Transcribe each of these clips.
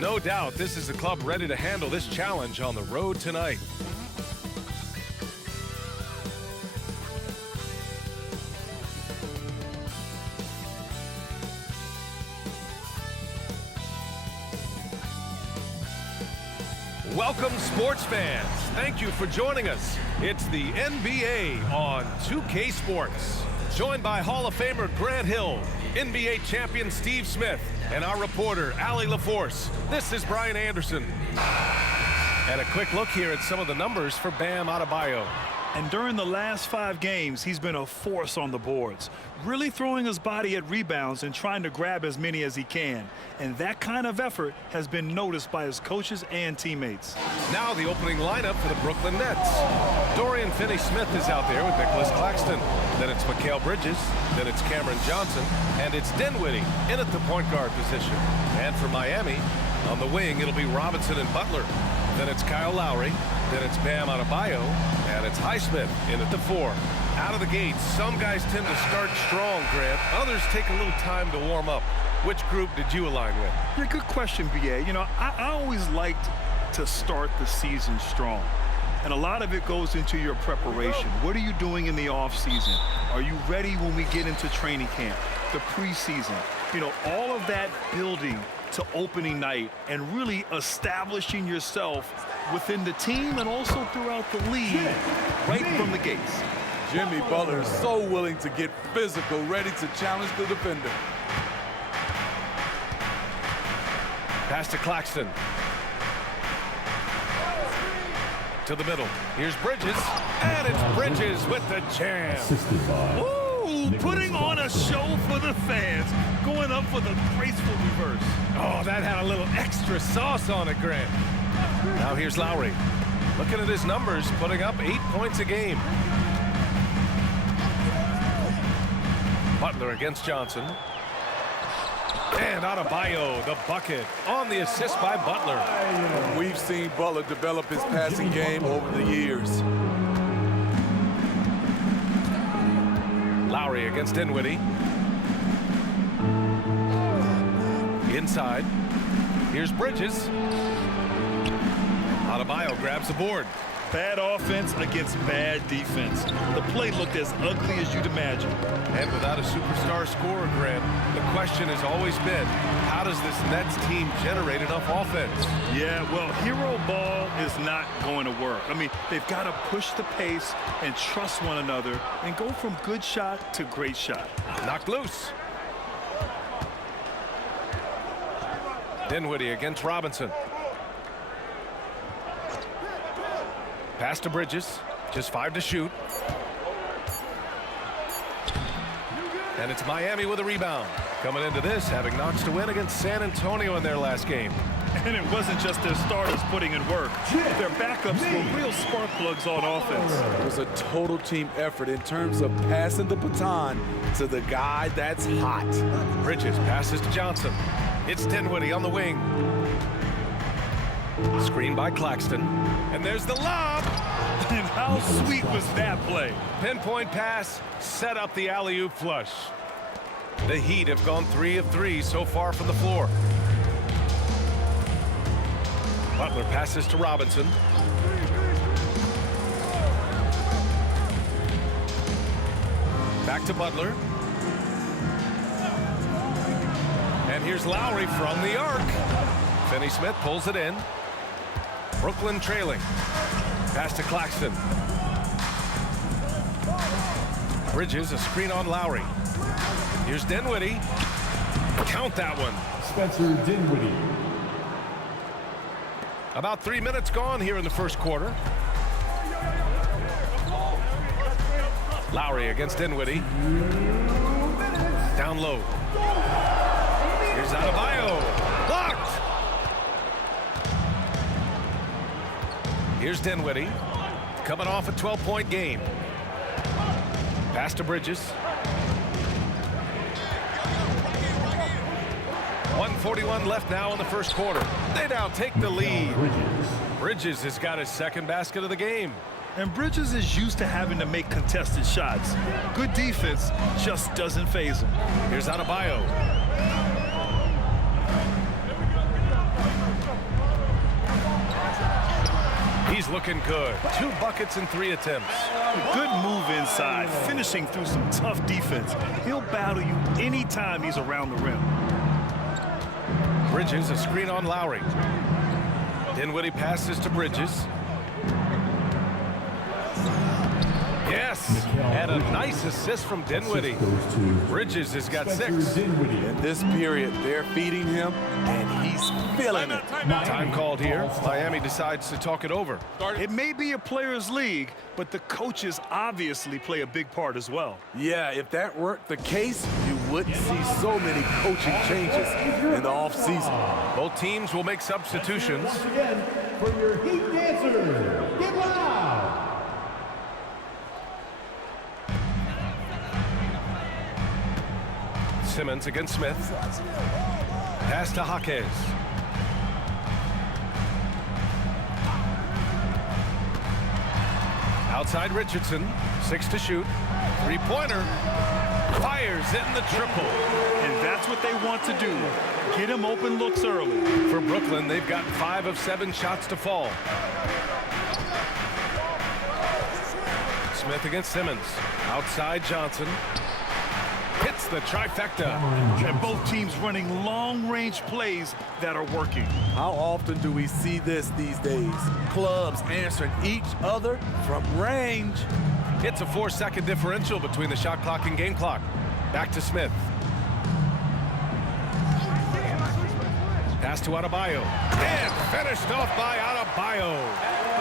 No doubt this is a club ready to handle this challenge on the road tonight. Welcome, sports fans. Thank you for joining us. It's the NBA on 2K Sports. Joined by Hall of Famer Grant Hill, NBA champion Steve Smith, and our reporter, Allie LaForce. This is Brian Anderson. And a quick look here at some of the numbers for Bam Adebayo. And during the last 5 games, he's been a force on the boards, really throwing his body at rebounds and trying to grab as many as he can. And that kind of effort has been noticed by his coaches and teammates. Now the opening lineup for the Brooklyn Nets. Dorian Finney-Smith is out there with Nicholas Claxton. Then it's Mikal Bridges. Then it's Cameron Johnson. And it's Dinwiddie in at the point guard position. And for Miami, on the wing, it'll be Robinson and Butler. Then it's Kyle Lowry. Then it's Bam Adebayo. And it's Highsmith in at the 4. Out of the gates, some guys tend to start strong, Grant. Others take a little time to warm up. Which group did you align with? Yeah, good question, B.A. You know, I always liked to start the season strong. And a lot of it goes into your preparation. What are you doing in the offseason? Are you ready when we get into training camp, the preseason? You know, all of that building to opening night and really establishing yourself within the team and also throughout the league right from the gates. Jimmy Butler is so willing to get physical, ready to challenge the defender. Pass to Claxton. To the middle. Here's Bridges. And it's Bridges with the jam. Ooh, putting on a show for the fans. Going up for the graceful reverse. Oh, that had a little extra sauce on it, Grant. Now here's Lowry. Looking at his numbers, putting up 8 points a game. Butler against Johnson. And Adebayo, the bucket, on the assist by Butler. We've seen Butler develop his passing game over the years. Lowry against Dinwiddie. Inside. Here's Bridges. Adebayo grabs the board. Bad offense against bad defense. The play looked as ugly as you'd imagine. And without a superstar scorer, Grant, the question has always been, how does this Nets team generate enough offense? Yeah, well, hero ball is not going to work. I mean, they've got to push the pace and trust one another and go from good shot to great shot. Knocked loose. Dinwiddie against Robinson. Pass to Bridges. Just 5 to shoot. And it's Miami with a rebound. Coming into this, having notched a win against San Antonio in their last game. And it wasn't just their starters putting in work. Their backups were real spark plugs on offense. It was a total team effort in terms of passing the baton to the guy that's hot. Bridges passes to Johnson. It's Dinwiddie on the wing. Screen by Claxton. And there's the lob. And how sweet was that play? Pinpoint pass, set up the alley-oop flush. The Heat have gone 3 of 3 so far from the floor. Butler passes to Robinson. Back to Butler. And here's Lowry from the arc. Finney-Smith pulls it in. Brooklyn trailing. Pass to Claxton. Bridges, a screen on Lowry. Here's Dinwiddie. Count that one. Spencer Dinwiddie. About 3 minutes gone here in the first quarter. Lowry against Dinwiddie. Down low. Here's Adebayo. Blocked! Here's Dinwiddie. Coming off a 12-point game. Pass to Bridges. 1:41 left now in the first quarter. They now take the lead. Bridges has got his second basket of the game. And Bridges is used to having to make contested shots. Good defense just doesn't faze him. Here's Adebayo. He's looking good. 2 buckets in 3 attempts. Good move inside, finishing through some tough defense. He'll battle you anytime he's around the rim. Bridges, a screen on Lowry. Dinwiddie passes to Bridges. Yes, and a nice assist from Dinwiddie. Bridges has got 6. In this period, they're feeding him, and he's feeling it. Time called here. Miami decides to talk it over. It may be a players' league, but the coaches obviously play a big part as well. Yeah, if that weren't the case, you wouldn't see so many coaching changes in the offseason. Both teams will make substitutions. Once again, for your Heat dancer, get loud! Simmons against Smith. Pass to Jaquez. Outside Richardson. 6 to shoot. 3-pointer. Fires in the triple. And that's what they want to do. Get him open looks early. For Brooklyn, they've got 5 of 7 shots to fall. Smith against Simmons. Outside Johnson. Hits the trifecta. And both teams running long-range plays that are working. How often do we see this these days? Clubs answering each other from range. It's a 4-second differential between the shot clock and game clock. Back to Smith. Pass to Adebayo. And finished off by Adebayo.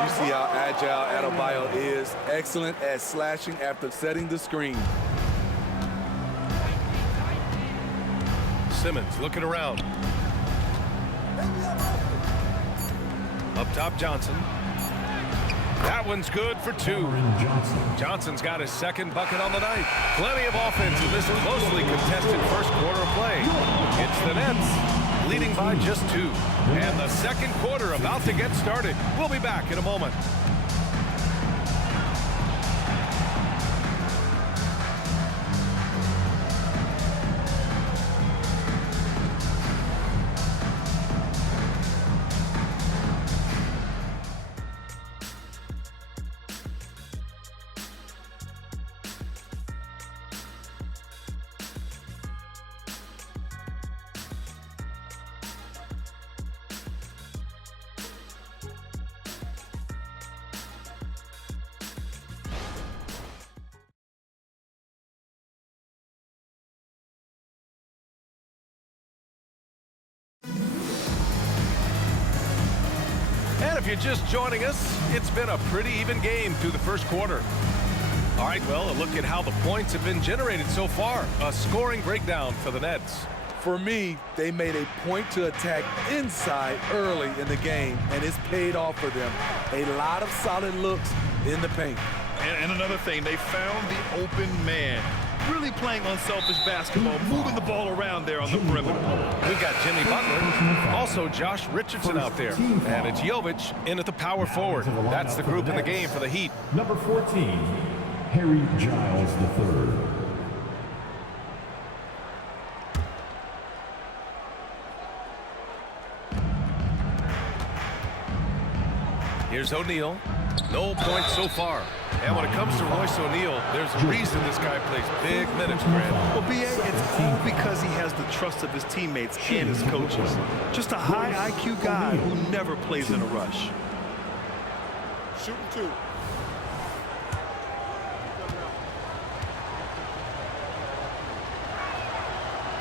You see how agile Adebayo is. Excellent at slashing after setting the screen. Simmons looking around. Up top, Johnson. That one's good for 2. Johnson's got his 2nd bucket on the night. Plenty of offense in this closely contested first quarter of play. It's the Nets leading by just 2. And the second quarter about to get started. We'll be back in a moment. And if you're just joining us, it's been a pretty even game through the first quarter. All right, well, a look at how the points have been generated so far. A scoring breakdown for the Nets. For me, they made a point to attack inside early in the game, and it's paid off for them. A lot of solid looks in the paint. And another thing, they found the open man. Really playing unselfish basketball, moving the ball around there on the perimeter. We've got Jimmy Butler, also Josh Richardson out there, and it's Jovic in at the power forward. That's the group in the game for the Heat. Number 14, Harry Giles III. Here's O'Neal. No points so far. And when it comes to Royce O'Neal, there's a reason this guy plays big minutes, Grant. Well, B.A., it's all because he has the trust of his teammates and his coaches. Just a high IQ guy who never plays in a rush. Shooting 2.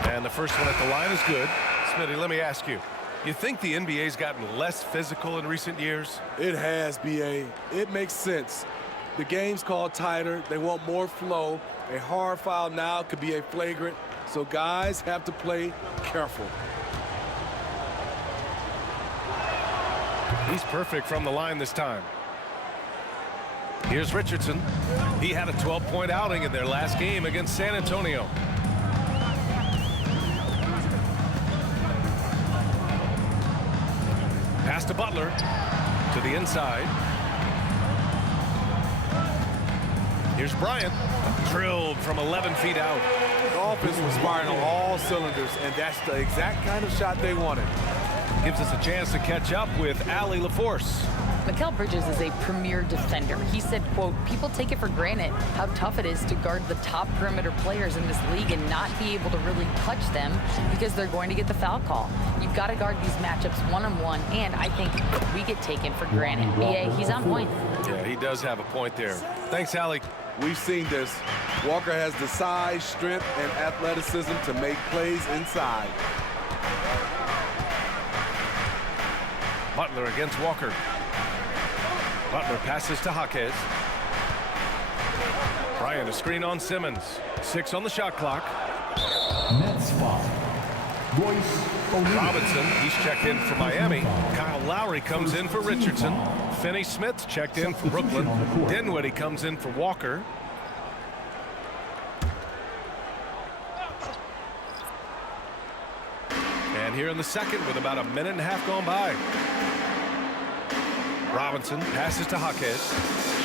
And the first one at the line is good. Smitty, let me ask you. You think the NBA's gotten less physical in recent years? It has, B.A. It makes sense. The game's called tighter. They want more flow. A hard foul now could be a flagrant, so guys have to play careful. He's perfect from the line this time. Here's Richardson. He had a 12-point outing in their last game against San Antonio. Pass to Butler, to the inside. Here's Bryant, drilled from 11 feet out. The offense was firing on all cylinders, and that's the exact kind of shot they wanted. gives us a chance to catch up with Allie LaForce. Mikal Bridges is a premier defender. He said, quote, people take it for granted how tough it is to guard the top perimeter players in this league and not be able to really touch them because they're going to get the foul call. You've got to guard these matchups one-on-one, and I think we get taken for granted. BA, he's on point. Yeah, he does have a point there. Thanks, Allie. We've seen this. Walker has the size, strength, and athleticism to make plays inside. Butler against Walker. Butler passes to Jaquez. Bryant, a screen on Simmons. 6 on the shot clock. Nets foul. Royce O'Neal. Robinson, he's checked in for Miami. Kyle Lowry comes in for Richardson. Finney Smith's checked in for Brooklyn. Dinwiddie comes in for Walker. And here in the second with about a minute and a half gone by. Robinson passes to Jaquez.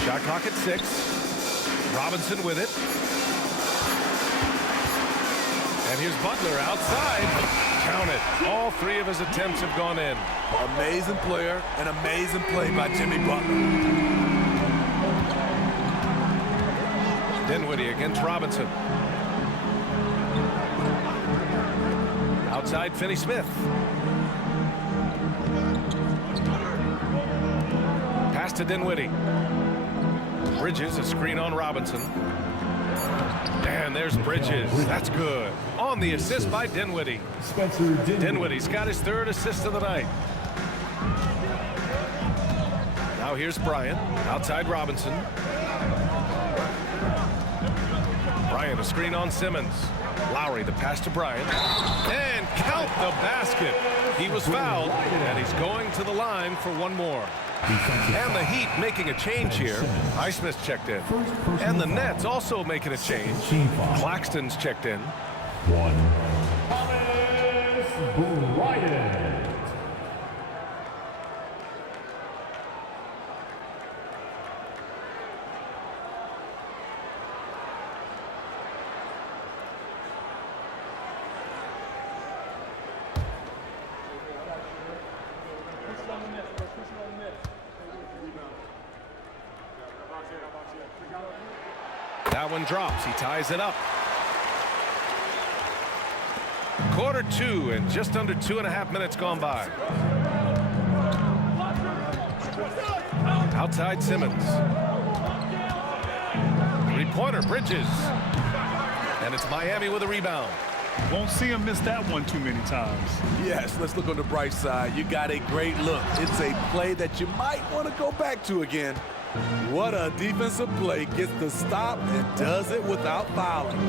Shot clock at 6. Robinson with it. And here's Butler outside. Count it. All 3 of his attempts have gone in. Amazing player, an amazing play by Jimmy Butler. Dinwiddie against Robinson. Outside Finney Smith. Pass to Dinwiddie. Bridges, a screen on Robinson. And there's Bridges. That's good. On the assist by Dinwiddie. Spencer Dinwiddie's got his 3rd assist of the night. Now here's Bryant. Outside Robinson. Bryant, a screen on Simmons. Lowry, the pass to Bryant. And count the basket. He was fouled, and he's going to the line for one more. And the Heat making a change here. Highsmith's checked in. And the Nets also making a change. Claxton's checked in. 1. Thomas Bryant. That one drops. He ties it up. Quarter 2 and just under 2.5 minutes gone by. Outside Simmons. 3-pointer Bridges. And it's Miami with a rebound. Won't see him miss that one too many times. Yes, let's look on the bright side. You got a great look. It's a play that you might want to go back to again. What a defensive play. Gets the stop and does it without fouling.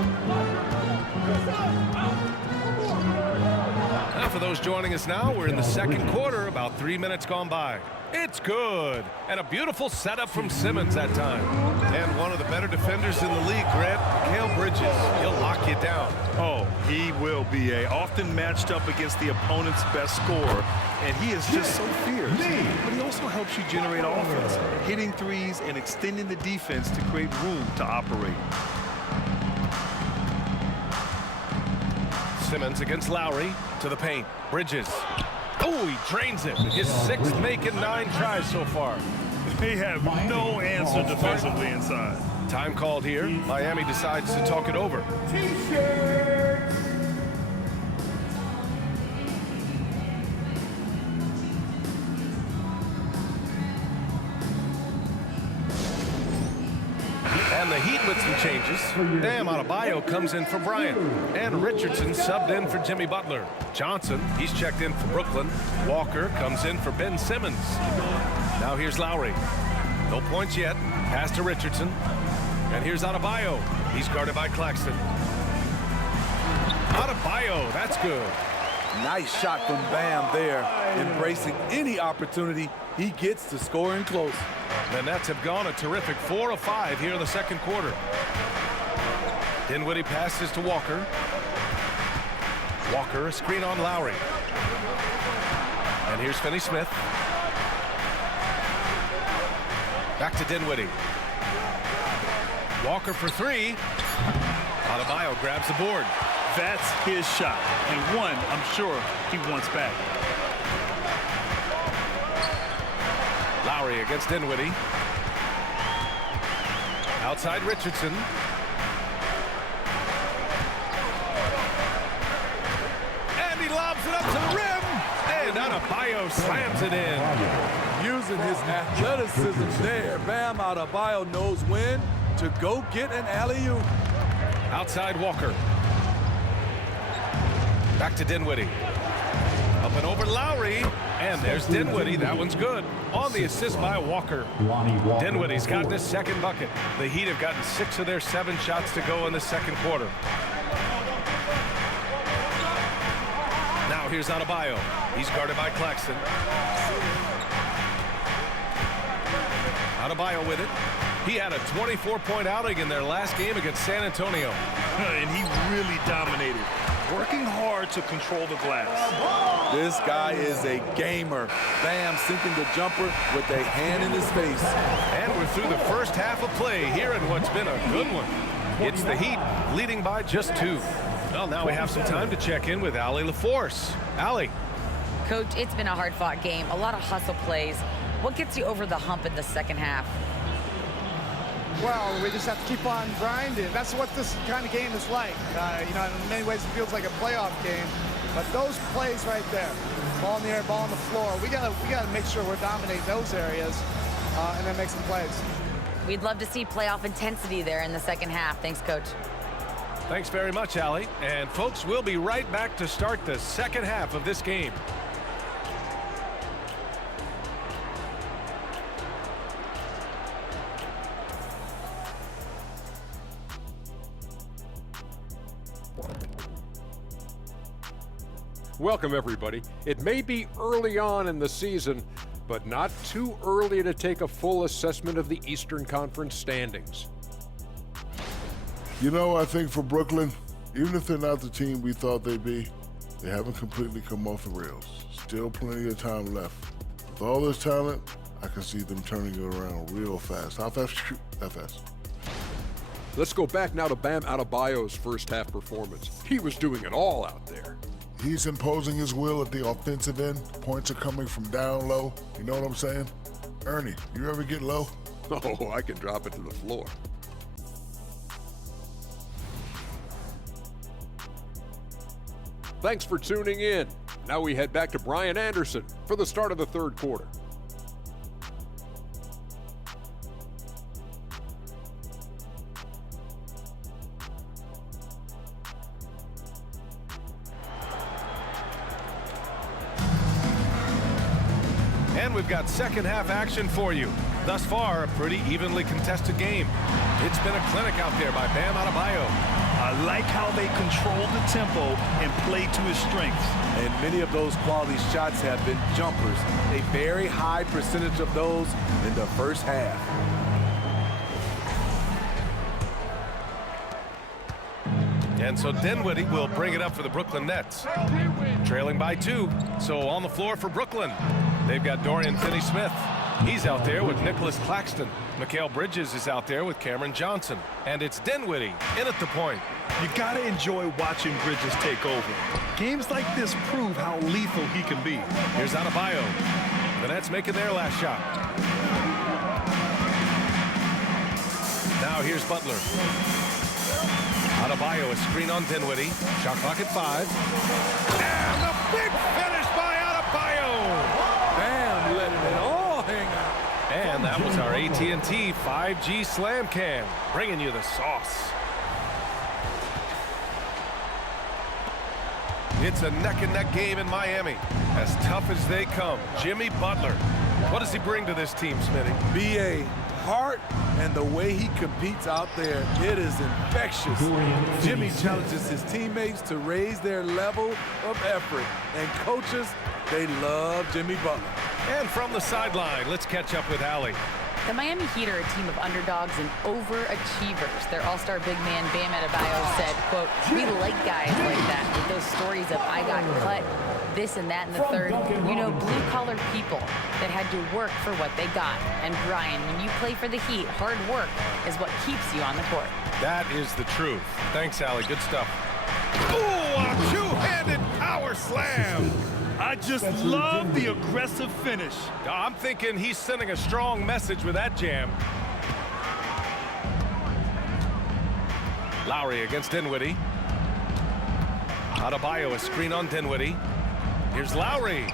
Now for those joining us now, we're in the second quarter, about 3 minutes gone by. It's good. And a beautiful setup from Simmons that time. And one of the better defenders in the league, Grant, Mikal Bridges. He'll lock you down. Oh, he will be often matched up against the opponent's best scorer, and he is just so fierce. But he also helps you generate offense, hitting threes and extending the defense to create room to operate. Simmons against Lowry to the paint. Bridges. Oh, he drains it. His 6th make in 9 tries so far. They have no answer defensively inside. Time called here. Miami decides to talk it over. T-shirts. And the Heat with some changes. Bam Adebayo comes in for Bryant. And Richardson subbed in for Jimmy Butler. Johnson, he's checked in for Brooklyn. Walker comes in for Ben Simmons. Now here's Lowry. No points yet. Pass to Richardson. And here's Adebayo. He's guarded by Claxton. Adebayo, that's good. Nice shot from Bam there. Embracing any opportunity he gets to scoring close. The Nets have gone a terrific 4 of 5 here in the second quarter. Dinwiddie passes to Walker. Walker, a screen on Lowry. And here's Finney Smith. Back to Dinwiddie. Walker for 3. Adebayo grabs the board. That's his shot, and one I'm sure he wants back. Lowry against Dinwiddie. Outside Richardson. And he lobs it up to the rim. And Adebayo slams it in. Using his athleticism there, Bam Adebayo knows when to go get an alley-oop. Outside Walker. Back to Dinwiddie. Up and over Lowry. And there's Dinwiddie. That one's good. On the assist by Walker. Dinwiddie's gotten his second bucket. The Heat have gotten 6 of their 7 shots to go in the second quarter. Now here's Adebayo. He's guarded by Claxton. Adebayo with it. He had a 24-point outing in their last game against San Antonio. And he really dominated, working hard to control the glass. This guy is a gamer. Bam sinking the jumper with a hand in his face. And we're through the first half of play here in what's been a good one. It's the Heat leading by just 2. Well, now we have some time to check in with Allie LaForce. Allie. Coach, it's been a hard-fought game. A lot of hustle plays. What gets you over the hump in the second half? Well, we just have to keep on grinding. That's what this kind of game is like. You know, in many ways it feels like a playoff game. But those plays right there, ball in the air, ball on the floor, we gotta make sure we're dominating those areas and then make some plays. We'd love to see playoff intensity there in the second half. Thanks, Coach. Thanks very much, Allie. And folks, we'll be right back to start the second half of this game. Welcome, everybody. It may be early on in the season, but not too early to take a full assessment of the Eastern Conference standings. You know, I think for Brooklyn, even if they're not the team we thought they'd be, they haven't completely come off the rails. Still plenty of time left. With all this talent, I can see them turning it around real fast. How fast? That fast. Let's go back now to Bam Adebayo's first half performance. He was doing it all out there. He's imposing his will at the offensive end. Points are coming from down low. You know what I'm saying? Ernie, you ever get low? Oh, I can drop it to the floor. Thanks for tuning in. Now we head back to Brian Anderson for the start of the third quarter. And we've got second half action for you. Thus far, a pretty evenly contested game. It's been a clinic out there by Bam Adebayo. I like how they control the tempo and play to his strengths. And many of those quality shots have been jumpers. A very high percentage of those in the first half. And so Dinwiddie will bring it up for the Brooklyn Nets. Trailing by 2. So on the floor for Brooklyn, they've got Dorian Finney-Smith. He's out there with Nicholas Claxton. Mikal Bridges is out there with Cameron Johnson. And it's Dinwiddie in at the point. You gotta enjoy watching Bridges take over. Games like this prove how lethal he can be. Here's Adebayo. The Nets making their last shot. Now here's Butler. Adebayo, a screen on Dinwiddie. Shot clock at 5. And the big finish by Adebayo. Bam letting it all hang out. And that was our AT&T 5G Slam Cam, bringing you the sauce. It's a neck-and-neck game in Miami. As tough as they come, Jimmy Butler. What does he bring to this team, Smitty? BA, heart and the way he competes out there, it is infectious. Jimmy challenges his teammates to raise their level of effort. And coaches, they love Jimmy Butler. And from the sideline, let's catch up with Allie. The Miami Heat are a team of underdogs and overachievers. Their all-star big man, Bam Adebayo, said, quote, "We like guys like that with those stories of I got cut, this and that and the third. You know, blue-collar people that had to work for what they got. And Brian, when you play for the Heat, hard work is what keeps you on the court." That is the truth. Thanks, Allie. Good stuff. Ooh, a two-handed power slam. I just love the aggressive finish. I'm thinking he's sending a strong message with that jam. Lowry against Dinwiddie. Adebayo, a screen on Dinwiddie. Here's Lowry.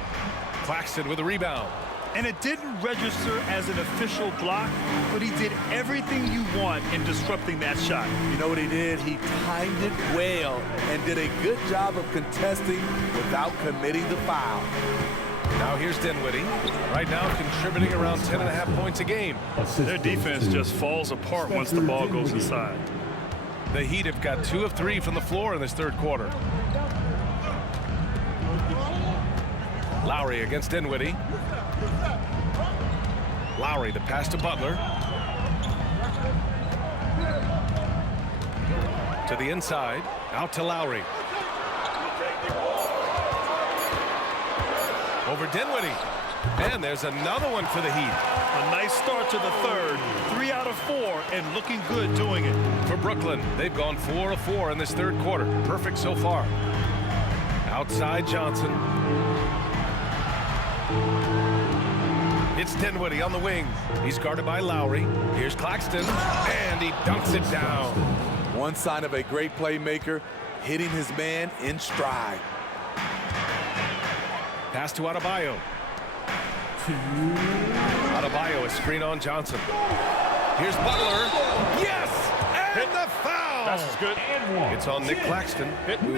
Claxton with a rebound. And it didn't register as an official block, but he did everything you want in disrupting that shot. You know what he did? He timed it well and did a good job of contesting without committing the foul. Now here's Dinwiddie. Right now contributing around 10.5 points a game. Their defense just falls apart once the ball goes inside. The Heat have got 2 of 3 from the floor in this third quarter. Lowry against Dinwiddie. Lowry, the pass to Butler. To the inside, out to Lowry. Over Dinwiddie. And there's another one for the Heat. A nice start to the third. 3 out of 4 and looking good doing it. For Brooklyn, they've gone 4 of 4 in this third quarter. Perfect so far. Outside Johnson. It's Dinwiddie on the wing. He's guarded by Lowry. Here's Claxton, and he dunks it down. One sign of a great playmaker, hitting his man in stride. Pass to Adebayo. Adebayo, a screen on Johnson. Here's Butler. Yes! And the foul! That's good. It's on Nick Claxton.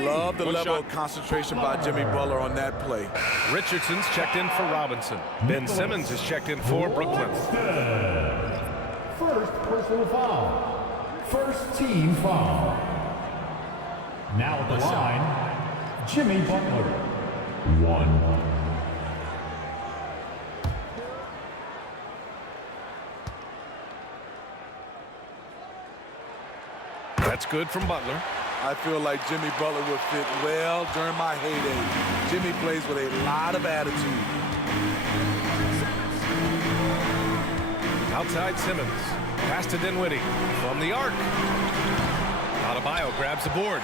Love the One level shot. of concentration by Jimmy Butler on that play. Richardson's checked in for Robinson. Ben Simmons is checked in for Brooklyn. First personal foul. First team foul. Now at the line, Jimmy Butler. 1. That's good from Butler. I feel like Jimmy Butler would fit well during my heyday. Jimmy plays with a lot of attitude. Outside Simmons. Pass to Dinwiddie. From the arc. Adebayo grabs the board.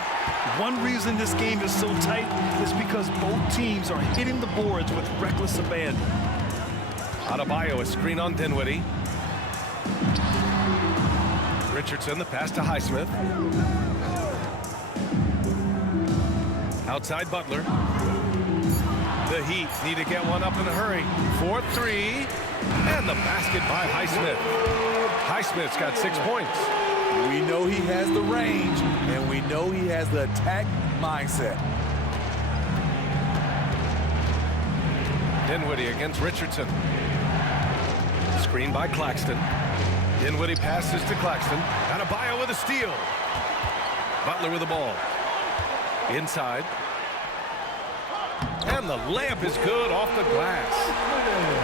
One reason this game is so tight is because both teams are hitting the boards with reckless abandon. Adebayo, a screen on Dinwiddie. Richardson, the pass to Highsmith. Outside Butler. The Heat need to get one up in a hurry. 4-3. And the basket by Highsmith. Highsmith's got 6 points. We know he has the range, and we know he has the attack mindset. Dinwiddie against Richardson. Screen by Claxton. Dinwiddie passes to Claxton. Adebayo with a steal. Butler with the ball. Inside. And the layup is good off the glass.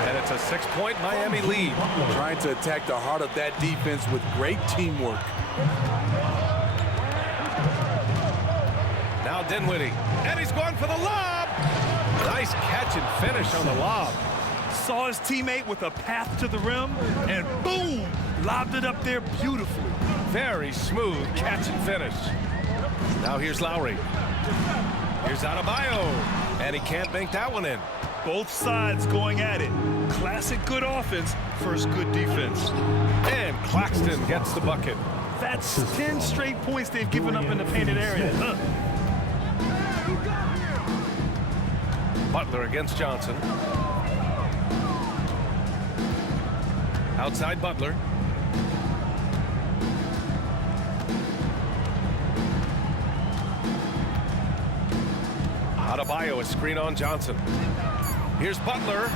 And it's a 6-point Miami lead. Trying to attack the heart of that defense with great teamwork. Now Dinwiddie. And he's going for the lob. Nice catch and finish on the lob. Saw his teammate with a path to the rim, and boom, lobbed it up there beautifully. Very smooth catch and finish. Now here's Lowry. Here's Adebayo. And he can't bank that one in. Both sides going at it. Classic good offense versus good defense. And Claxton gets the bucket. That's 10 straight points they've given up in the painted area. Butler against Johnson. Outside Butler. Adebayo, a screen on Johnson. Here's Butler.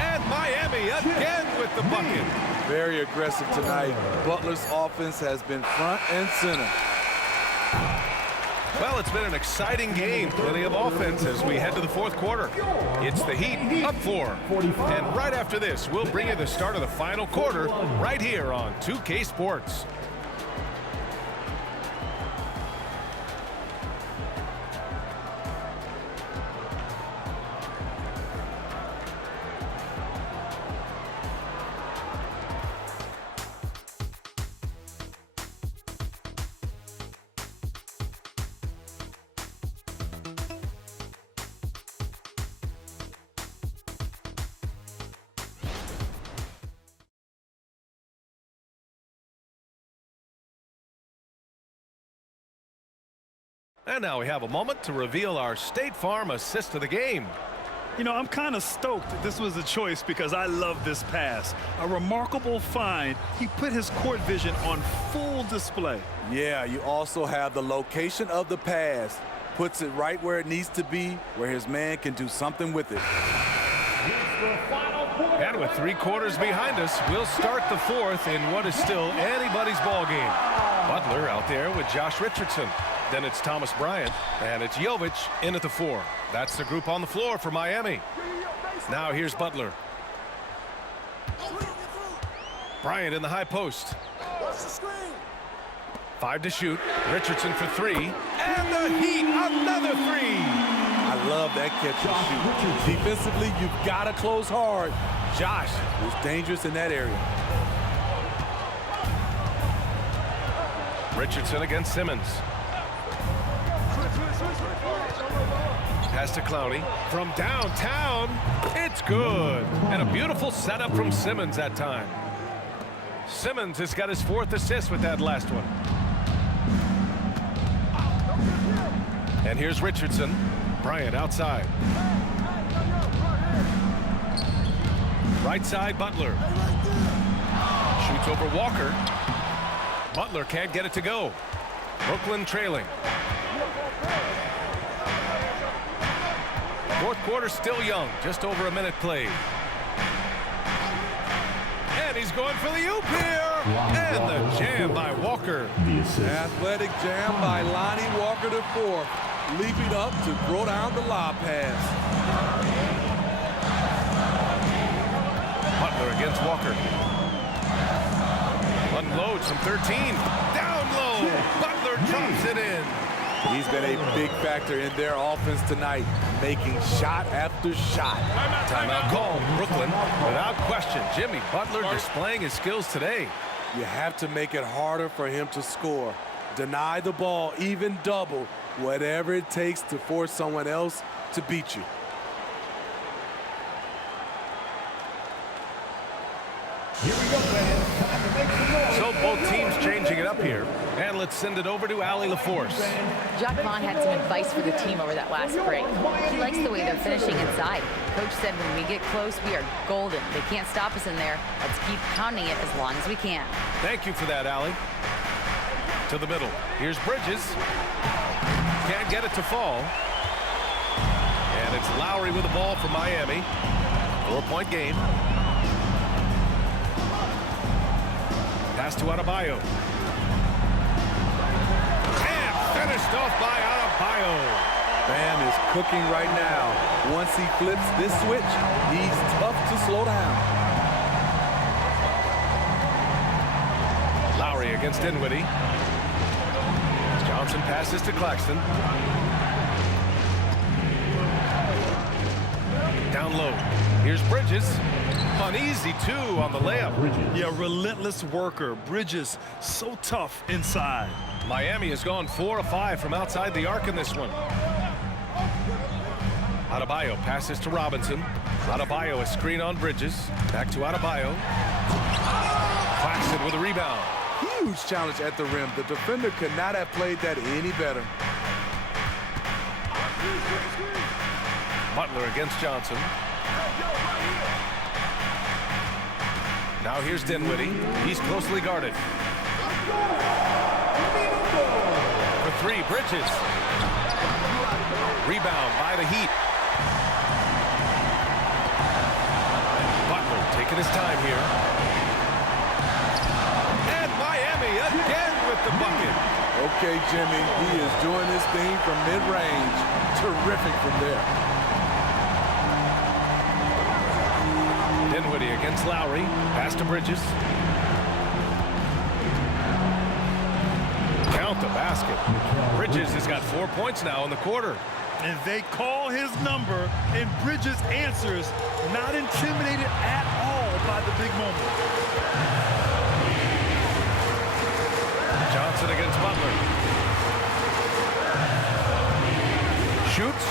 And Miami again with the bucket. Very aggressive tonight. Butler's offense has been front and center. Well, it's been an exciting game. Plenty of offense as we head to the fourth quarter. It's the Heat up 4. And right after this, we'll bring you the start of the final quarter right here on 2K Sports. And now we have a moment to reveal our State Farm assist of the game. You know, I'm kind of stoked that this was a choice because I love this pass. A remarkable find. He put his court vision on full display. Yeah, you also have the location of the pass. Puts it right where it needs to be, where his man can do something with it. And with 3 quarters behind us, we'll start the 4th in what is still anybody's ball game. Butler out there with Josh Richardson. Then it's Thomas Bryant, and it's Jovic in at the 4. That's the group on the floor for Miami. Now here's Butler. Bryant in the high post. 5 to shoot. Richardson for 3. And the Heat, another 3. I love that catch and shoot. Defensively, you've got to close hard. Josh was dangerous in that area. Richardson against Simmons. Pass to Clowney from downtown. It's good. And a beautiful setup from Simmons that time. Simmons has got his 4th assist with that last one. And here's Richardson. Bryant outside. Right side, Butler. Shoots over Walker. Butler can't get it to go. Brooklyn trailing. 4th quarter still young. Just over a minute played. And he's going for the oop here. And the jam by Walker. Athletic jam by Lonnie Walker the 4th. Leaping up to throw down the lob pass. Butler against Walker. Unloads from 13. Down low. Butler drops it in. He's been a big factor in their offense tonight, making shot after shot. Timeout called. Brooklyn, without question. Jimmy Butler displaying his skills today. You have to make it harder for him to score. Deny the ball, even double, whatever it takes to force someone else to beat you. Here we go, fans. Time to make some noise. So both teams changing it up here. And let's send it over to Allie LaForce. Jacque Vaughn had some advice for the team over that last break. He likes the way they're finishing inside. Coach said when we get close, we are golden. They can't stop us in there. Let's keep pounding it as long as we can. Thank you for that, Allie. To the middle. Here's Bridges. Can't get it to fall. And it's Lowry with the ball for Miami. 4-point game. Pass to Adebayo. And finished off by Adebayo. Bam is cooking right now. Once he flips this switch, he's tough to slow down. Lowry against Dinwiddie. Johnson passes to Claxton. Down low. Here's Bridges. Uneasy, 2 on the layup. Yeah, relentless worker. Bridges, so tough inside. Miami has gone 4 of 5 from outside the arc in this one. Adebayo passes to Robinson. Adebayo a screen on Bridges. Back to Adebayo. Claxton with a rebound. Huge challenge at the rim. The defender could not have played that any better. Butler against Johnson. Now here's Dinwiddie. He's closely guarded. For 3, Bridges. Rebound by the Heat. Butler taking his time here. And Miami again with the bucket. Okay, Jimmy, he is doing this thing from mid-range. Terrific from there. Dinwiddie against Lowry. Pass to Bridges. Count the basket. Bridges has got 4 points now in the quarter. And they call his number, and Bridges answers, not intimidated at all by the big moment. Johnson against Butler. Shoots.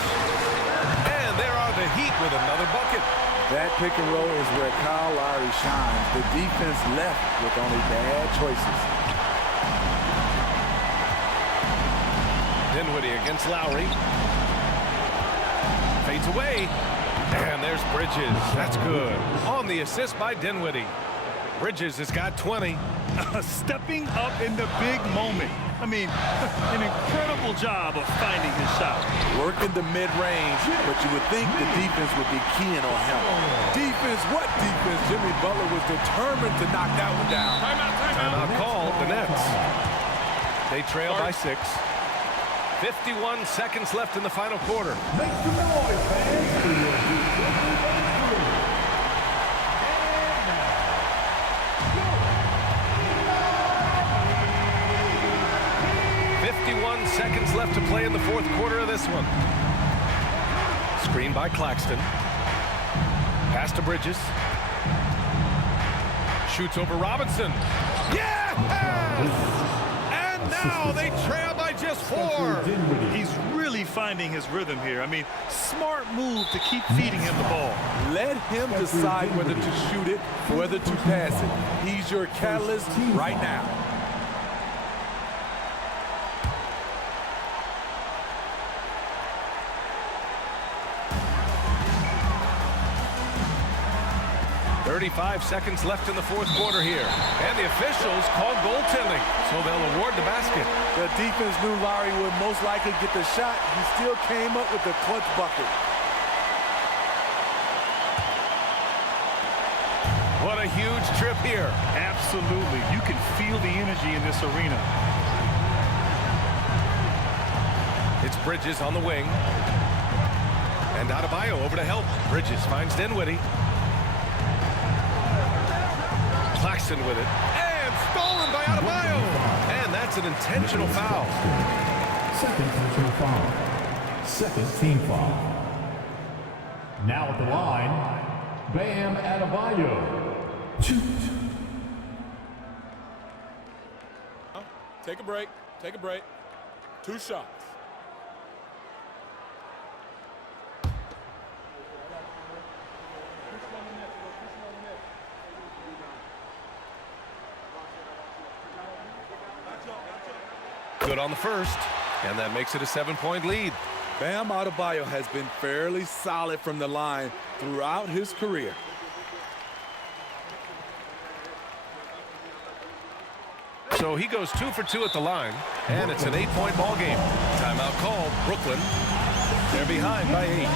And there are the Heat with another bucket. That pick and roll is where Kyle Lowry shines. The defense left with only bad choices. Dinwiddie against Lowry. Fades away. And there's Bridges. That's good. On the assist by Dinwiddie. Bridges has got 20. Stepping up in the big moment. I mean, an incredible job of finding his shot. Working the mid-range, but you would think the defense would be keying on him. Defense, what defense? Jimmy Butler was determined to knock that one down. Timeout called. The Nets. They trail by 6. 51 seconds left in the final quarter. Make some noise, fans, for your defensive breakthrough. And now, 51 seconds left to play in the fourth quarter of this one. Screen by Claxton. Pass to Bridges. Shoots over Robinson. Yes! And now they trail by just 4. He's really finding his rhythm here. I mean, smart move to keep feeding him the ball. Let him decide whether to shoot it, whether to pass it. He's your catalyst right now. .35 seconds left in the fourth quarter here. And the officials call goaltending, so they'll award the basket. The defense knew Lowry would most likely get the shot. He still came up with the clutch bucket. What a huge trip here. Absolutely. You can feel the energy in this arena. It's Bridges on the wing. And Adebayo over to help. Bridges finds Dinwiddie. Claxton with it. And stolen by Adebayo. And that's an intentional foul. second personal foul. Second team foul. Now at the line, Bam Adebayo. Take a break. Take a break. 2 shots. Good on the first, and that makes it a 7-point lead. Bam Adebayo has been fairly solid from the line throughout his career. So he goes 2 for 2 at the line, and it's an 8-point ball game. Timeout called. Brooklyn. They're behind by 8.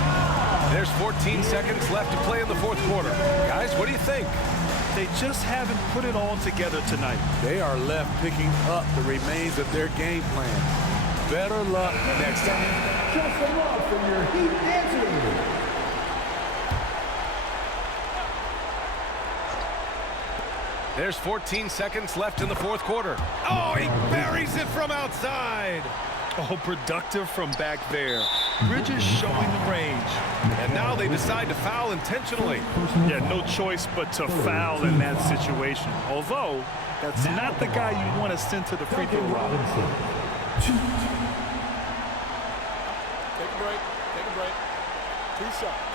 There's 14 seconds left to play in the fourth quarter. Guys, what do you think? They just haven't put it all together tonight. They are left picking up the remains of their game plan. Better luck next time. Just a love from your Heat dancers. There's 14 seconds left in the fourth quarter. Oh, he buries it from outside. Oh, productive from back there. Bridges showing the range. And now they decide to foul intentionally. Yeah, no choice but to foul in that situation. Although, that's not the guy you want to send to the free throw line. Take a break. Take a break. 2 shots.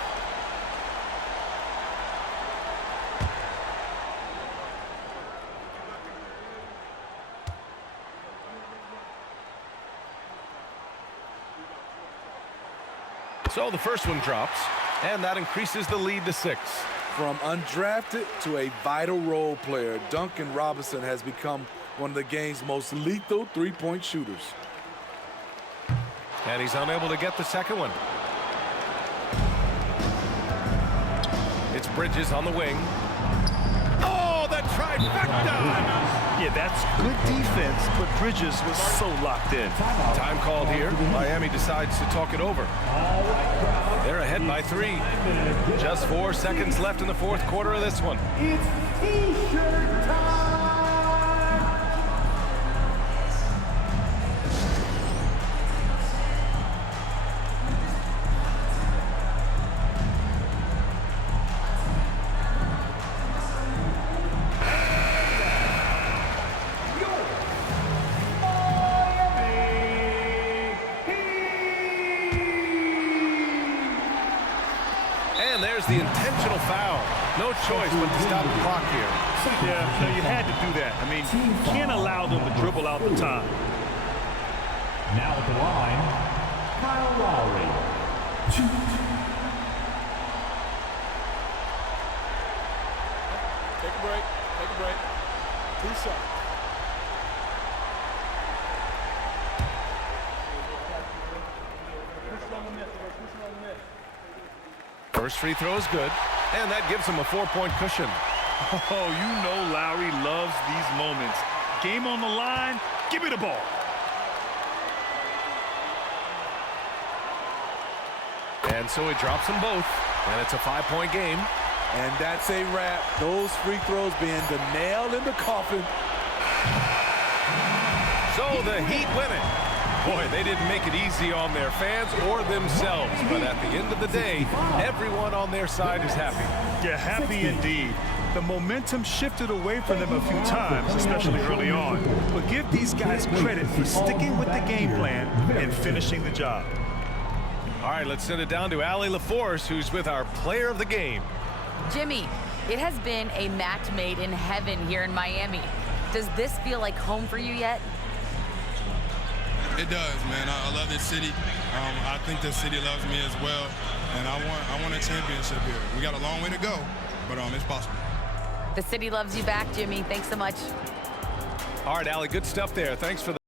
So the first one drops, and that increases the lead to 6. From undrafted to a vital role player, Duncan Robinson has become one of the game's most lethal three-point shooters. And he's unable to get the second one. It's Bridges on the wing. Oh, the trifecta! Yeah, that's good defense, but Bridges was so locked in. Time called here. Miami decides to talk it over. They're ahead by 3. Just 4 seconds left in the fourth quarter of this one. It's T-shirt time. And there's the intentional foul. No choice but to stop the clock here. Yeah, no, you had to do that. I mean, you can't allow them to dribble out the time. Now at the line, Kyle Lowry. Take a break. Take a break. 2 shots. First free throw is good, and that gives him a 4-point cushion. Oh, you know Lowry loves these moments. Game on the line, give me the ball. And so he drops them both, and it's a 5-point game. And that's a wrap. Those free throws being the nail in the coffin. So the Heat win it. Boy, they didn't make it easy on their fans or themselves. But at the end of the day, everyone on their side is happy. Yeah, happy indeed. The momentum shifted away from them a few times, especially early on. But give these guys credit for sticking with the game plan and finishing the job. All right, let's send it down to Allie LaForce, who's with our player of the game. Jimmy, it has been a match made in heaven here in Miami. Does this feel like home for you yet? It does, man. I love this city. I think the city loves me as well, and I want a championship here. We got a long way to go, but it's possible. The city loves you back, Jimmy. Thanks so much. All right, Allie, good stuff there. Thanks for the